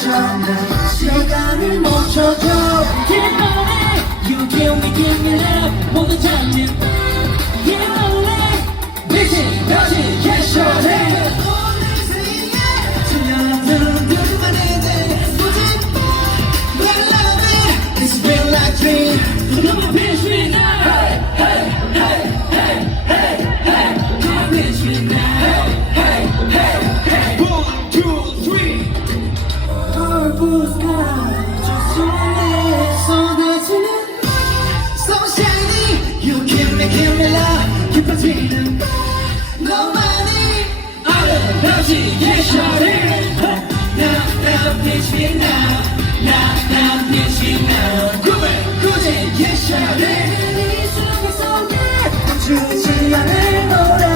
멈춰나 시간을 멈춰줘 Get money You give me love 모든 장면 Get money 미친 다시 get shorty 질려든 듯만 해대 Your love it It's real like dream Come on pinch me now Hey hey hey hey hey hey Come on pinch me now Hey hey hey 1, 2, 3 Purple sky 저 손에 쏟아지는 So shiny You give me love 깊어지는 너만이 아름답지 Yeah shawty Now pinch me now Now pinch me now 굳이 Yeah shawty 이 속에서 내 멈추지 않을 노래